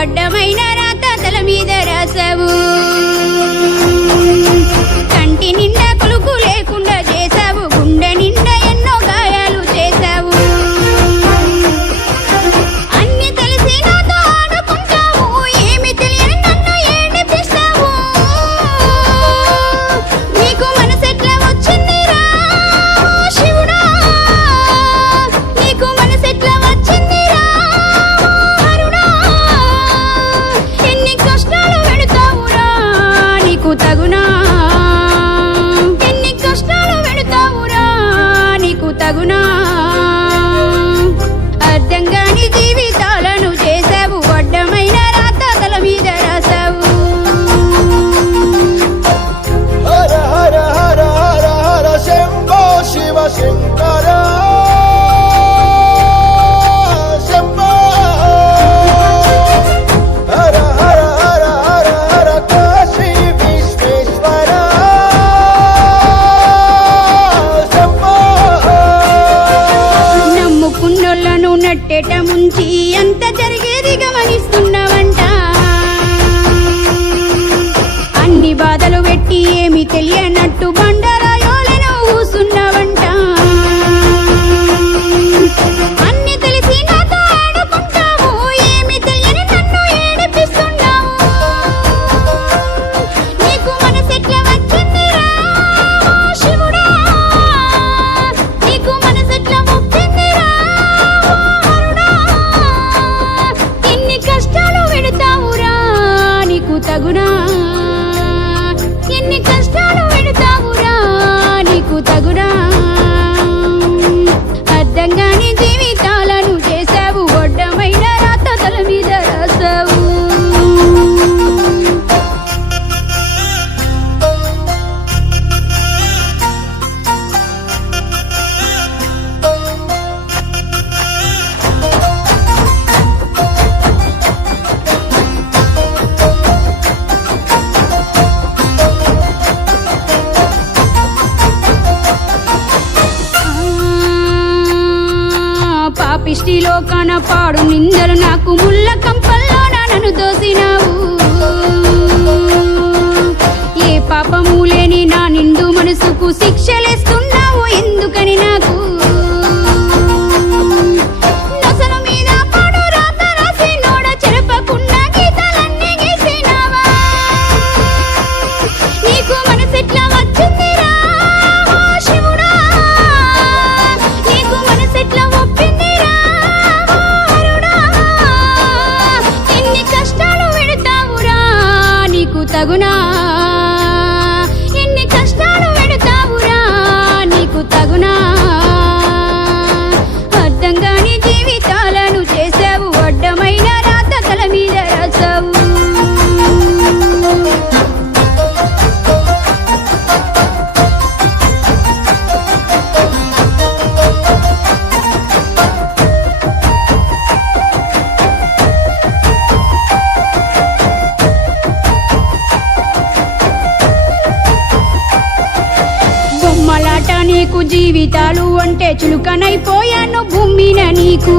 అడ్డమైన రాత తల మీద రాసావు, కంటి నిండా కులుకు లేకుండా చేసావు, గుండె నిండా ఎన్నో గాయాలు చేసావు. అన్ని తెలిసి నాతో ఆడుకుంటావు, ఏమి తెలియని నన్ను ఏడిపిస్తావు. నీకు మనసెట్లా వచ్చిందిరా శివుడా, నీకు మనసెట్లా వచ్చిందిరా హరుడా. ఎన్ని కష్టాలు పెడతావురా నీకు తగునా, ఎన్ని కష్టాలు పెడతావురా నీకు తగునా. అర్థం కాని జీవితాలను చేసావు, అడ్డమైన రాత తల మీద రాసావు. హర హర హర హర హర శంభో శివ శంకర శంభో. హర హర హర హర హర కాశీ విశ్వేశ్వర శంభో. నమ్ముకున్నోళ్ళను నట్టేట ముంచి అంత జరిగేది గమనిస్తున్నావంట. అన్ని బాధలు పెట్టి ఏమి తెలియనట్టు బండరాయోలను కూసున్నావంట. అన్ని తెలిసి నాతో ఆడుకుంటావు, ఏమి తెలియని నన్ను ఏడిపిస్తున్నావు. నీకు మనసెట్లా వచ్చిందిరా శివుడా, నీకు మనసెట్లా వచ్చిందిరా హరుడా. ఎన్ని కష్టాలు పెడతావురా నీకు తగునా, ఎన్ని కష్టాలు పెడతావురా నీకు తగునా. అర్థం కాని జీవితాలను చేసావు, అడ్డమైన రాత తల మీద రాసావు. పాపిష్టిలో కనపాడు నిందలు నాకు ముళ్ళ కంపల్లో నన్ను దోసినావు. ఏ పాపము లేని నా నిండు మనసుకు శిక్షలేస్తున్నావు ఎందుకని నాకు. నొసలు మీద పాడు రాత రాసి నోడ చెరపకుండా గీతాలన్నీ గీసినావా. నీకు మనసెట్లా వచ్చిందిరా శివుడా, నీకు మనసెట్లా ఒప్పిందిరా హరుడా. ఎన్ని కష్టాలు పెడతావురా నీకు తగునా, ఎన్ని కష్టాలు పెడతావురా నీకు తగునా. అర్థం కాని జీవితాలను చేసావు, అడ్డమైన రాత తల మీద రాసావు. బొమ్మలాట నీకు జీవితాలు అంటే చులుకనైపోయాను భూమిన నీకు.